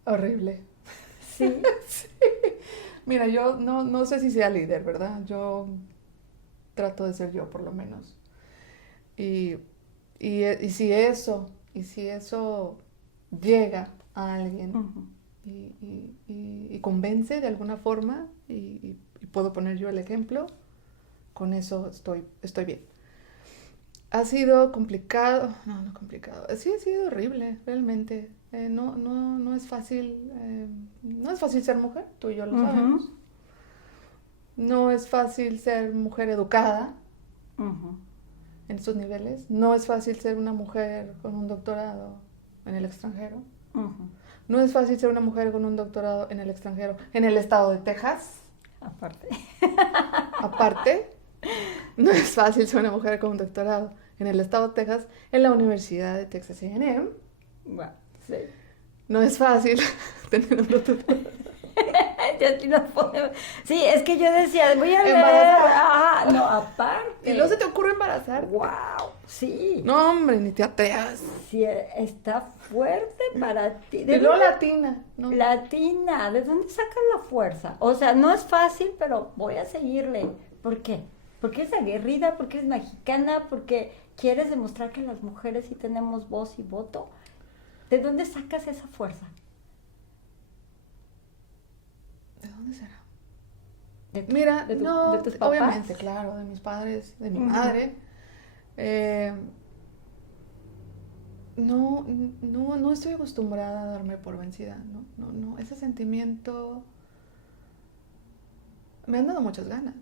Horrible. Sí. Sí. Mira, yo no sé si sea líder, ¿verdad? Yo trato de ser yo, por lo menos. Y si eso llega a alguien y convence de alguna forma y puedo poner yo el ejemplo, con eso estoy bien. Ha sido complicado, no complicado, sí ha sido horrible, realmente. No es fácil, no es fácil ser mujer, tú y yo lo sabemos. No es fácil ser mujer educada en estos niveles. No es fácil ser una mujer con un doctorado en el extranjero. No es fácil ser una mujer con un doctorado en el extranjero, en el estado de Texas. Aparte, no es fácil ser una mujer con un doctorado en el estado de Texas, en la Universidad de Texas A&M. Bueno, sí. No es fácil tener un doctorado. Sí, es que yo decía, voy a leer. No, aparte. Y luego se te ocurre embarazar. ¡Wow! Sí. No, hombre, ni te atrevas. Sí, está fuerte para ti. Y luego latina. ¿No? Latina, ¿de dónde sacas la fuerza? O sea, no es fácil, pero voy a seguirle. ¿Por qué? Porque eres aguerrida, porque eres mexicana, porque quieres demostrar que las mujeres sí tenemos voz y voto. ¿De dónde sacas esa fuerza? ¿De dónde será? Mira, de tus papás. Obviamente, claro, de mis padres, de mi madre. No estoy acostumbrada a darme por vencida, no, ese sentimiento me han dado muchas ganas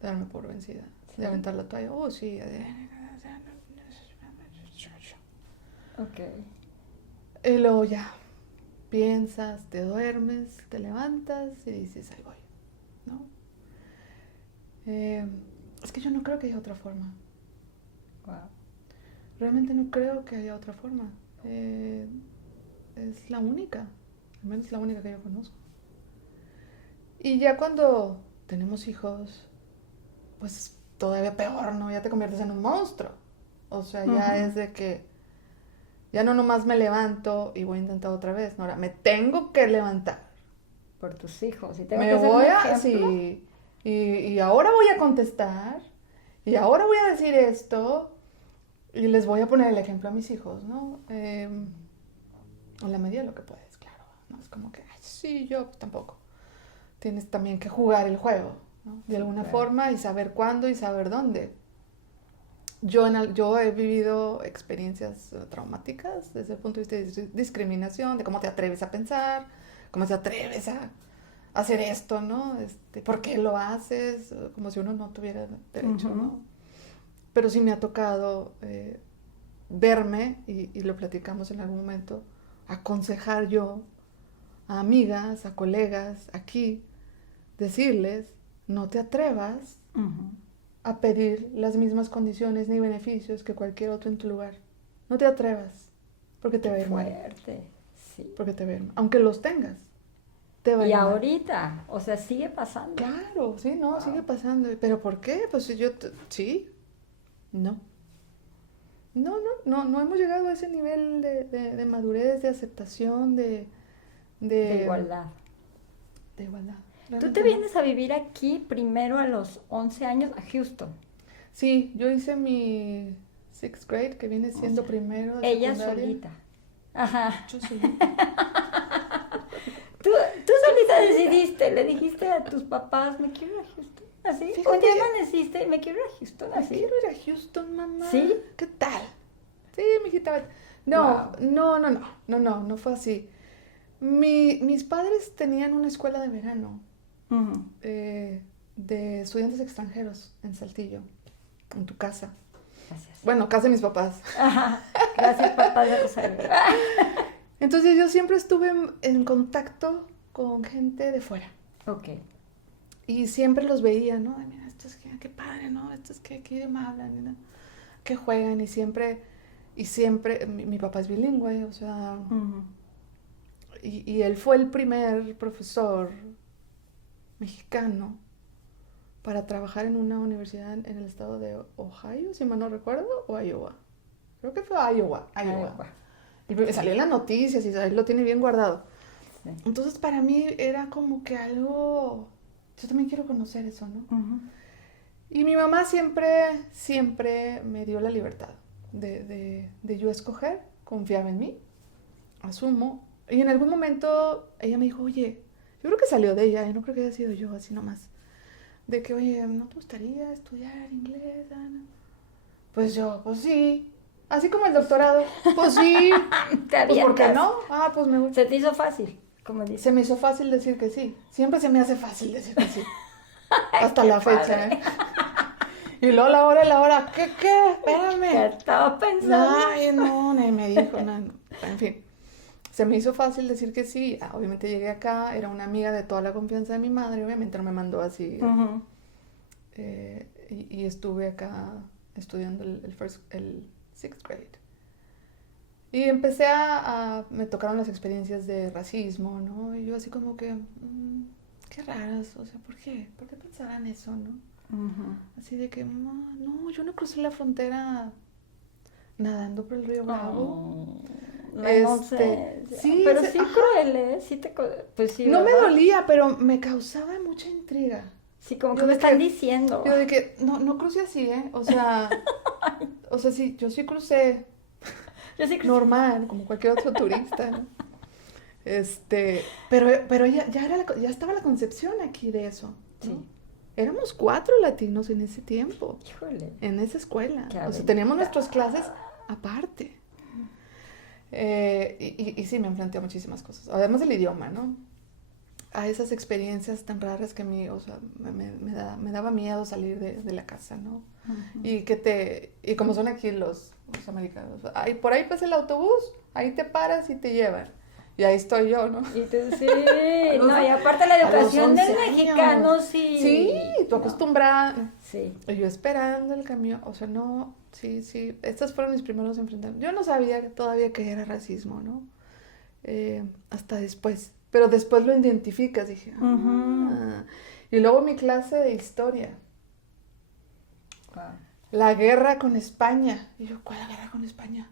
de darme por vencida, de aventar la toalla, sí, y luego ya piensas, te duermes, te levantas y dices, ahí voy, ¿no? Es que yo no creo que haya otra forma. Wow. Realmente no creo que haya otra forma. Es la única, al menos la única que yo conozco. Y ya cuando tenemos hijos, pues todavía peor, ¿no? Ya te conviertes en un monstruo. O sea, ya es de que ya no nomás me levanto y voy a intentar otra vez. No, ahora me tengo que levantar. Por tus hijos. Y tengo me que ser voy un a... ejemplo. Sí, y ahora voy a contestar. Y ahora voy a decir esto. Y les voy a poner el ejemplo a mis hijos, ¿no? En la medida de lo que puedes, claro. No es como que, ay, sí, yo tampoco. Tienes también que jugar el juego, ¿no? De alguna forma y saber cuándo y saber dónde. Yo he vivido experiencias traumáticas desde el punto de vista de discriminación, de cómo te atreves a pensar, cómo te atreves a hacer esto, ¿no? ¿Por qué lo haces? Como si uno no tuviera derecho, ¿no? Pero sí me ha tocado verme, y lo platicamos en algún momento, aconsejar yo a amigas, a colegas aquí, decirles, no te atrevas a pedir las mismas condiciones ni beneficios que cualquier otro en tu lugar. No te atrevas, porque te va a ir mal. Fuerte, sí. Porque te va a ir mal. Aunque los tengas, te va a ir mal. Y ahorita, o sea, sigue pasando. Claro, sí, no, sigue pasando. ¿Pero por qué? Pues si sí. No hemos llegado a ese nivel de madurez, de aceptación, de igualdad. de igualdad. Tú Realmente te no. vienes a vivir aquí primero a los 11 años a Houston. Sí, yo hice mi sixth grade, que viene siendo primero de Ella secundaria. solita. Ajá. Yo solita. Tú solita decidiste, le dijiste a tus papás, me quiero ir a Houston. Así. Fíjate. Un día amaneciste y me quiero ir a Houston. ¿Me Así. quiero ir a Houston, mamá? ¿Sí? ¿Qué tal? Sí, mijita. No, Wow. no fue así. Mis padres tenían una escuela de verano Ujú. de estudiantes extranjeros en Saltillo, en tu casa. Gracias. Bueno, casa de mis papás. Ajá. Gracias, papá de Rosario. Entonces yo siempre estuve en contacto con gente de fuera. Ok. Y siempre los veía, ¿no? Ay, mira, estos que, qué padre, ¿no? Estos que aquí me hablan, ¿no? Que juegan y siempre, mi papá es bilingüe, o sea, Ujú. y él fue el primer profesor mexicano para trabajar en una universidad en el estado de Ohio, si mal no recuerdo, o Iowa. Creo que fue Iowa. Iowa. Y salió en las noticias y él lo tiene bien guardado. Sí. Entonces para mí era como que algo, yo también quiero conocer eso, ¿no? Ujú. Y mi mamá siempre me dio la libertad de yo escoger, confiaba en mí, asumo. Y en algún momento ella me dijo, oye, yo creo que salió de ella, no creo que haya sido yo, así nomás. De que, oye, ¿no te gustaría estudiar inglés, Ana? Pues yo, pues sí. Así como el doctorado, pues sí. Te Pues ¿por qué avientas. no? Ah, pues me gusta. Se te hizo fácil, como dices. Se me hizo fácil decir que sí. Siempre se me hace fácil decir que sí. Hasta la padre. fecha, ¿eh? Y luego la hora, ¿qué? Espérame. ¿Qué estaba pensando? Ay, no, ni me dijo, no. En fin, se me hizo fácil decir que sí. Obviamente llegué acá, era una amiga de toda la confianza de mi madre, obviamente no me mandó así. Ujú. Y estuve acá estudiando el sixth grade. Y empecé me tocaron las experiencias de racismo, ¿no? Y yo así como que, qué raras, o sea, ¿por qué? ¿Por qué pensarán eso, no? Ujú. Así de que, no, yo no crucé la frontera nadando por el río Bravo. No sé. sí, Pero sí, sí ajá. cruel, ¿eh? Sí pues sí, No me ¿verdad? dolía, pero me causaba mucha intriga. Sí, como que Yo me de están que- diciendo. Yo de que, no crucé así, ¿eh? O sea, sí, yo sí crucé Yo sí que normal, como cualquier otro turista, ¿no? Pero ya estaba la concepción aquí de eso, ¿no? Sí. Éramos 4 latinos en ese tiempo, Híjole. en esa escuela. Qué O sea, teníamos aventura. nuestras clases aparte. Y sí, me enfrenté a muchísimas cosas. Además del idioma, ¿no? A esas experiencias tan raras que a mí, o sea, me daba miedo salir de la casa, ¿no? Ujú. Y como son aquí los americanos, por ahí pasa el autobús, ahí te paras y te llevan. Y ahí estoy yo, ¿no? Y tú sí. los- No, y aparte la a los educación del 11 años. mexicano sí. Sí, tú No. acostumbrada. Sí. Y yo esperando el camión, o sea, no, sí, estos fueron mis primeros enfrentamientos. Yo no sabía todavía que era racismo, ¿no? Hasta después, pero después lo identificas, dije, Ujú. Y luego mi clase de historia, Wow. la guerra con España. Y yo, ¿cuál es la guerra con España?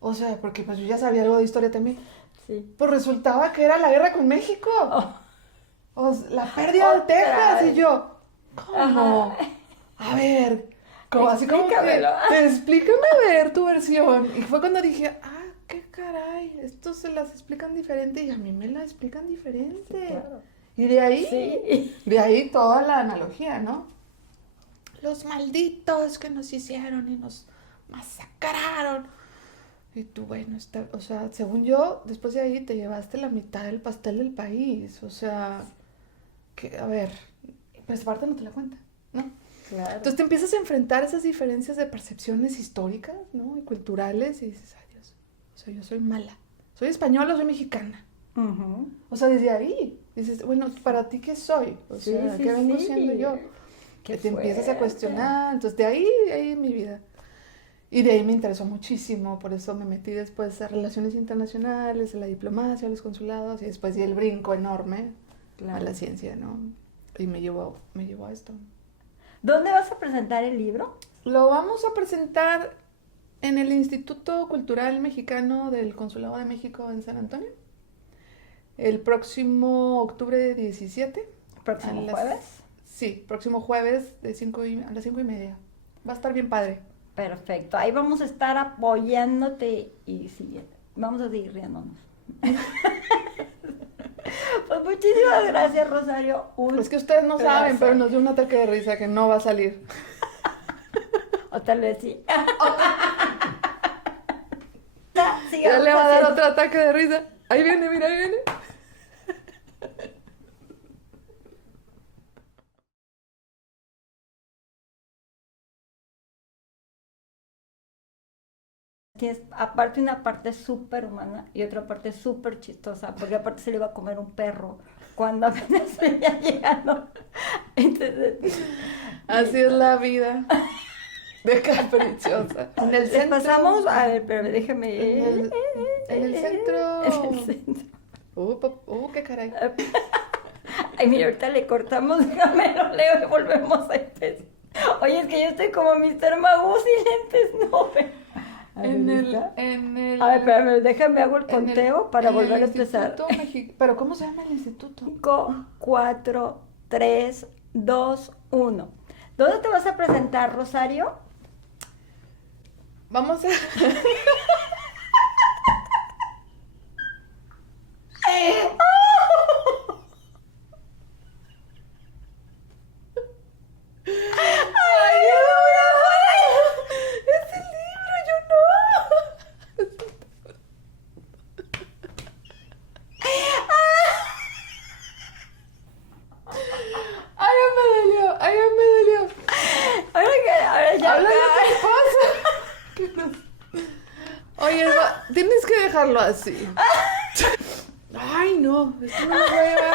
O sea, porque pues yo ya sabía algo de historia también. Sí. Pues resultaba que era la guerra con México. Oh. La pérdida de Otra Texas. vez. Y yo, ¿cómo? Ajá. A ver, así como que, Explícamelo. explícame a ver tu versión. Y fue cuando dije, qué caray, estos se las explican diferente y a mí me la explican diferente. Sí, claro. Y de ahí Sí. toda la analogía, ¿no? Los malditos que nos hicieron y nos masacraron. Y tú, bueno, o sea, según yo, después de ahí te llevaste la mitad del pastel del país. O sea, a ver, pero esa parte no te la cuenta, ¿no? Claro. Entonces te empiezas a enfrentar a esas diferencias de percepciones históricas, ¿no? Y culturales y dices, ay Dios, o sea, yo soy mala. ¿Soy española o soy mexicana? Ujú. O sea, desde ahí dices, bueno, ¿para ti qué soy? O Sí, sea, sí, ¿qué vengo sí. siendo yo? Qué Que te empiezas a fuerte. cuestionar. Entonces, de ahí mi vida. Y de ahí me interesó muchísimo, por eso me metí después a relaciones internacionales, a la diplomacia, a los consulados, y después di el brinco enorme a Claro. la ciencia, ¿no? Y me llevó a esto. ¿Dónde vas a presentar el libro? Lo vamos a presentar en el Instituto Cultural Mexicano del Consulado de México en San Antonio. el próximo octubre 17. ¿Próximo jueves? Sí, próximo jueves a las 5:30. Va a estar bien padre. Perfecto. Ahí vamos a estar apoyándote y siguiendo. Vamos a seguir riéndonos. Pues muchísimas gracias, Rosario. Es que ustedes no saben, pero nos dio un ataque de risa que no va a salir. O tal vez sí. Ya le va a dar otro ataque de risa. Ahí viene, mira, ahí viene. Tienes aparte una parte súper humana y otra parte súper chistosa, porque aparte se le iba a comer un perro cuando apenas venía llegando. Entonces, así es la vida de caprichosa. En el centro. Pasamos, a ver, pero déjeme. En el centro. En el centro. Qué caray. Ay, mira, ahorita le cortamos, déjame lo leo y volvemos a empezar. Oye, es que yo estoy como Mr. Magoo y lentes no ven. A ver, espérame, déjame hago el conteo para volver a empezar. ¿Pero cómo se llama el instituto? 5, 4, 3, 2, 1. ¿Dónde te vas a presentar, Rosario? Vamos a... Oye, tienes que dejarlo así. Ay, no, esto no me va a llevar.